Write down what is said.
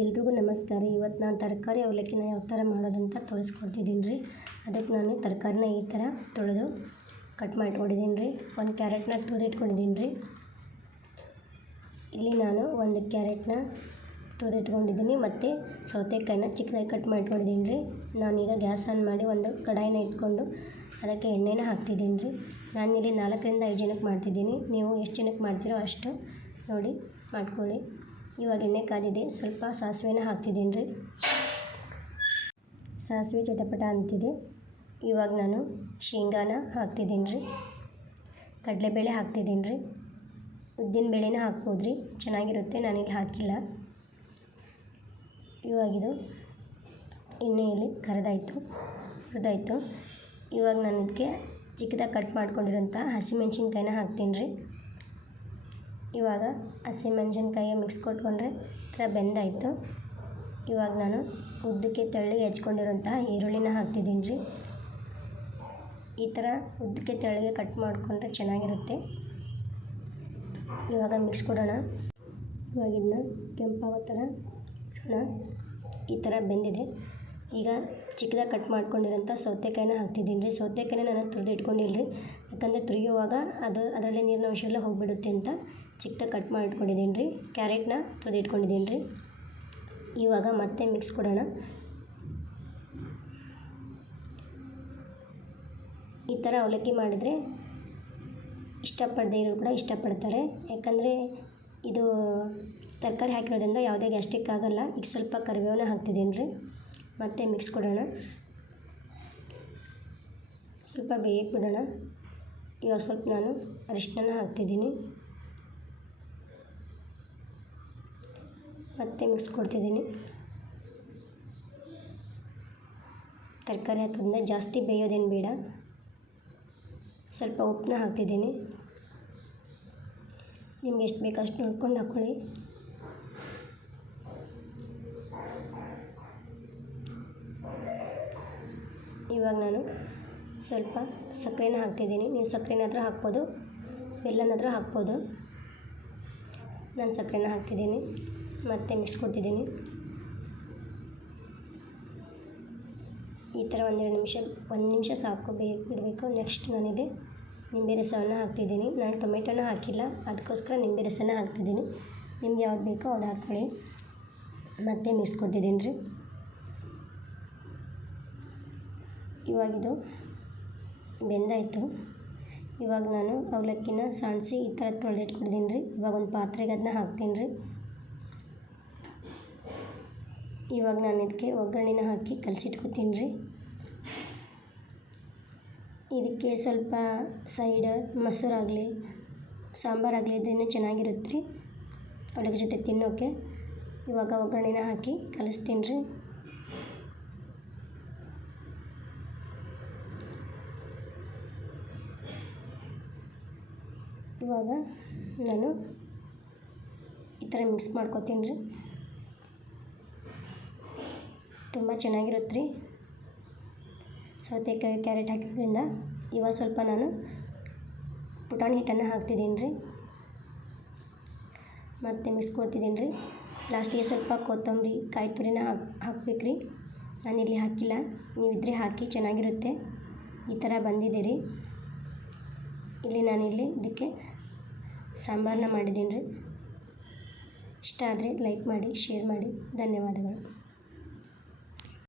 ಎಲ್ರಿಗೂ ನಮಸ್ಕಾರ. ಇವತ್ತು ನಾನು ತರಕಾರಿ ಅವಲಕ್ಕಿನ ಯಾವ ಥರ ಮಾಡೋದಂತ ತೋರಿಸ್ಕೊಡ್ತಿದ್ದೀನಿ ರೀ. ಅದಕ್ಕೆ ನಾನು ತರಕಾರಿನ ಈ ಥರ ತೊಳೆದು ಕಟ್ ಮಾಡಿಟ್ಕೊಂಡಿದ್ದೀನಿ ರೀ. ಒಂದು ಕ್ಯಾರೆಟ್ನ ತುರಿದಿಟ್ಕೊಂಡಿದ್ದೀನಿ ರೀ. ಇಲ್ಲಿ ನಾನು ಒಂದು ಕ್ಯಾರೆಟ್ನ ತುರಿದಿಟ್ಕೊಂಡಿದ್ದೀನಿ ಮತ್ತು ಸೌತೆಕಾಯಿನ ಚಿಕ್ಕದಾಗಿ ಕಟ್ ಮಾಡಿಟ್ಕೊಂಡಿದ್ದೀನಿ ರೀ. ನಾನೀಗ ಗ್ಯಾಸ್ ಆನ್ ಮಾಡಿ ಒಂದು ಕಡಾಯಿನ ಇಟ್ಕೊಂಡು ಅದಕ್ಕೆ ಎಣ್ಣೆನ ಹಾಕ್ತಿದ್ದೀನಿ ರೀ. ನಾನಿಲ್ಲಿ 4ರಿಂದ 5 ಜನಕ್ಕೆ ಮಾಡ್ತಿದ್ದೀನಿ. ನೀವು ಎಷ್ಟು ಜನಕ್ಕೆ ಮಾಡ್ತೀರೋ ಅಷ್ಟು ನೋಡಿ ಮಾಡ್ಕೊಳ್ಳಿ. ಇವಾಗ ಎಣ್ಣೆ ಕಾದಿದೆ. ಸ್ವಲ್ಪ ಸಾಸಿವೆನ ಹಾಕ್ತಿದ್ದೀನಿ ರೀ. ಸಾಸಿವೆ ಚಟಪಟ ಅಂತಿದೆ. ಇವಾಗ ನಾನು ಶೇಂಗಾನ ಹಾಕ್ತಿದ್ದೀನಿ ರೀ. ಕಡಲೆಬೇಳೆ ಹಾಕ್ತಿದ್ದೀನಿ ರೀ. ಉದ್ದಿನ ಬೇಳೆನ ಹಾಕ್ಬೋದು ರೀ, ಚೆನ್ನಾಗಿರುತ್ತೆ. ನಾನಿಲ್ಲಿ ಹಾಕಿಲ್ಲ. ಇವಾಗಿದು ಎಣ್ಣೆಯಲ್ಲಿ ಹುರಿದಾಯಿತು. ಇವಾಗ ನಾನು ಇದಕ್ಕೆ ಚಿಕ್ಕದಾಗಿ ಕಟ್ ಮಾಡ್ಕೊಂಡಿರೋಂಥ ಹಸಿಮೆಣ್ಸಿನ್ಕಾಯಿನ ಹಾಕ್ತೀನಿ ರೀ. ಇವಾಗ ಹಸಿಮೆಣ್ಸಿನ್ಕಾಯಿಗೆ ಮಿಕ್ಸ್ ಕೊಟ್ಕೊಂಡ್ರೆ ಈ ಥರ ಬೆಂದಾಯಿತು. ಇವಾಗ ನಾನು ಉದ್ದಕ್ಕೆ ತೆಳ್ಳಗೆ ಹೆಚ್ಕೊಂಡಿರೋಂತಹ ಈರುಳ್ಳಿನ ಹಾಕ್ತಿದ್ದೀನಿ ರೀ. ಈ ಥರ ಉದ್ದಕ್ಕೆ ತೆಳ್ಳಗೆ ಕಟ್ ಮಾಡಿಕೊಂಡ್ರೆ ಚೆನ್ನಾಗಿರುತ್ತೆ. ಇವಾಗ ಮಿಕ್ಸ್ ಕೊಡೋಣ. ಇವಾಗ ಇದನ್ನ ಕೆಂಪಾಗೋ ಥರ ಇಡೋಣ. ಈ ಥರ ಬೆಂದಿದೆ. ಈಗ ಚಿಕ್ಕದಾಗಿ ಕಟ್ ಮಾಡ್ಕೊಂಡಿರೋಂಥ ಸೌತೆಕಾಯಿನ ಹಾಕ್ತಿದ್ದೀನಿ ರೀ. ಸೌತೆಕಾಯಿನ ನಾನು ತುರಿದಿಟ್ಕೊಂಡಿಲ್ಲ ರೀ, ಯಾಕಂದರೆ ತುರಿಯುವಾಗ ಅದರಲ್ಲೇ ನೀರಿನ ಅಂಶ ಎಲ್ಲ ಹೋಗಿಬಿಡುತ್ತೆ ಅಂತ ಚಿಕ್ಕದಾಗಿ ಕಟ್ ಮಾಡಿ ಇಟ್ಕೊಂಡಿದ್ದೀನಿ ರೀ. ಕ್ಯಾರೆಟ್ನ ತುರಿದಿಟ್ಕೊಂಡಿದ್ದೀನಿ ರೀ. ಇವಾಗ ಮತ್ತೆ ಮಿಕ್ಸ್ ಕೊಡೋಣ. ಈ ಥರ ಅವಲಕ್ಕಿ ಮಾಡಿದರೆ ಇಷ್ಟಪಡದೇ ಇರೋರು ಕೂಡ ಇಷ್ಟಪಡ್ತಾರೆ, ಯಾಕಂದರೆ ಇದು ತರಕಾರಿ ಹಾಕಿರೋದ್ರಿಂದ ಯಾವುದೇ ಗ್ಯಾಸ್ಟ್ರಿಕ್ ಆಗೋಲ್ಲ. ಈಗ ಸ್ವಲ್ಪ ಕರಿಬೇವನ್ನ ಹಾಕ್ತಿದ್ದೀನಿ ರೀ. ಮತ್ತೆ ಮಿಕ್ಸ್ ಕೊಡೋಣ. ಸ್ವಲ್ಪ ಬೇಯಕ್ಕೆ ಬಿಡೋಣ. ಇವಾಗ ಸ್ವಲ್ಪ ನಾನು ಅರಿಶಿನ ಹಾಕ್ತಿದ್ದೀನಿ. ಮತ್ತೆ ಮಿಕ್ಸ್ ಕೊಡ್ತಿದ್ದೀನಿ. ತರಕಾರಿ ಹಾಕೋದ್ರಿಂದ ಜಾಸ್ತಿ ಬೇಯೋದೇನು ಬೇಡ. ಸ್ವಲ್ಪ ಉಪ್ಪನ್ನ ಹಾಕ್ತಿದ್ದೀನಿ. ನಿಮ್ಗೆ ಎಷ್ಟು ಬೇಕು ಅಷ್ಟು ನೋಡ್ಕೊಂಡು ಹಾಕ್ಕೊಳ್ಳಿ. ಇವಾಗ ನಾನು ಸ್ವಲ್ಪ ಸಕ್ಕರೆನ ಹಾಕ್ತಿದ್ದೀನಿ. ನೀವು ಸಕ್ಕರೆನಾದರೂ ಹಾಕ್ಬೋದು, ಬೆಲ್ಲನಾದರೂ ಹಾಕ್ಬೋದು. ನಾನು ಸಕ್ಕರೆನ ಹಾಕ್ತಿದ್ದೀನಿ. ಮತ್ತೆ ಮಿಕ್ಸ್ ಕೊಡ್ತಿದ್ದೀನಿ. ಈ ಥರ ಒಂದು ನಿಮಿಷ ಸಾಕು, ಬೇಯಕ್ಕೆ ಬಿಡಬೇಕು. ನೆಕ್ಸ್ಟ್ ನಾನಿಲ್ಲಿ ನಿಂಬೆ ರಸವನ್ನು ಹಾಕ್ತಿದ್ದೀನಿ. ನಾನು ಟೊಮೆಟೊನ ಹಾಕಿಲ್ಲ, ಅದಕ್ಕೋಸ್ಕರ ನಿಂಬೆ ರಸನ ಹಾಕ್ತಿದ್ದೀನಿ. ನಿಮ್ಗೆ ಯಾವ್ದು ಬೇಕೋ ಅದು ಹಾಕ್ಕೊಳ್ಳಿ. ಮತ್ತೆ ಮಿಕ್ಸ್ ಕೊಡ್ತಿದ್ದೀನಿ ರೀ. ಇವಾಗಿದು ಬೆಂದಾಯಿತು. ಇವಾಗ ನಾನು ಅವಲಕ್ಕಿನ ಸಾಣಿಸಿ ಈ ಥರ ತೊಳೆದಿಟ್ಕೊಂಡಿದ್ದೀನಿ ರೀ. ಇವಾಗ ಒಂದು ಪಾತ್ರೆಗೆ ಅದನ್ನ ಹಾಕ್ತೀನಿ ರೀ. ಇವಾಗ ನಾನು ಇದಕ್ಕೆ ಒಗ್ಗರಣೆನ ಹಾಕಿ ಕಲಸಿಟ್ಕೊತೀನಿ ರೀ. ಇದಕ್ಕೆ ಸ್ವಲ್ಪ ಸೈಡ್ ಮೊಸರಾಗಲಿ ಸಾಂಬಾರಾಗಲಿ ಇದ್ರೂ ಚೆನ್ನಾಗಿರುತ್ತೆ ರೀ ಅವಲಕ್ಕಿ ಜೊತೆ ತಿನ್ನೋಕ್ಕೆ. ಇವಾಗ ಒಗ್ಗರಣೆನ ಹಾಕಿ ಕಲಿಸ್ತೀನಿ ರೀ. ಇವಾಗ ನಾನು ಈ ಥರ ಮಿಕ್ಸ್ ಮಾಡ್ಕೊತೀನಿ ರೀ. ತುಂಬ ಚೆನ್ನಾಗಿರುತ್ತೆ ರೀ ಸೌತೆಕಾಯಿ ಕ್ಯಾರೆಟ್ ಹಾಕಿದ್ರಿಂದ. ಇವಾಗ ಸ್ವಲ್ಪ ನಾನು ಪುಟಾಣಿ ಹಿಟ್ಟನ್ನು ಹಾಕ್ತಿದ್ದೀನಿ ರೀ. ಮತ್ತೆ ಮಿಕ್ಸ್ ಕೊಡ್ತಿದ್ದೀನಿ ರೀ. ಲಾಸ್ಟಿಗೆ ಸ್ವಲ್ಪ ಕೊತ್ತಂಬರಿ ಕಾಯಿ ತುರಿನ ಹಾಕ್ಬೇಕು ರೀ. ನಾನಿಲ್ಲಿ ಹಾಕಿಲ್ಲ, ನೀವಿದ್ರೆ ಹಾಕಿ, ಚೆನ್ನಾಗಿರುತ್ತೆ. ಈ ಥರ ಬಂದಿದೆ ರೀ. ನಾನಿಲ್ಲಿ ಇದಕ್ಕೆ ಸಾಂಬಾರನ್ನ ಮಾಡಿದ್ದೀನಿ ರೀ. ಇಷ್ಟ ಆದರೆ ಲೈಕ್ ಮಾಡಿ, ಶೇರ್ ಮಾಡಿ. ಧನ್ಯವಾದಗಳು.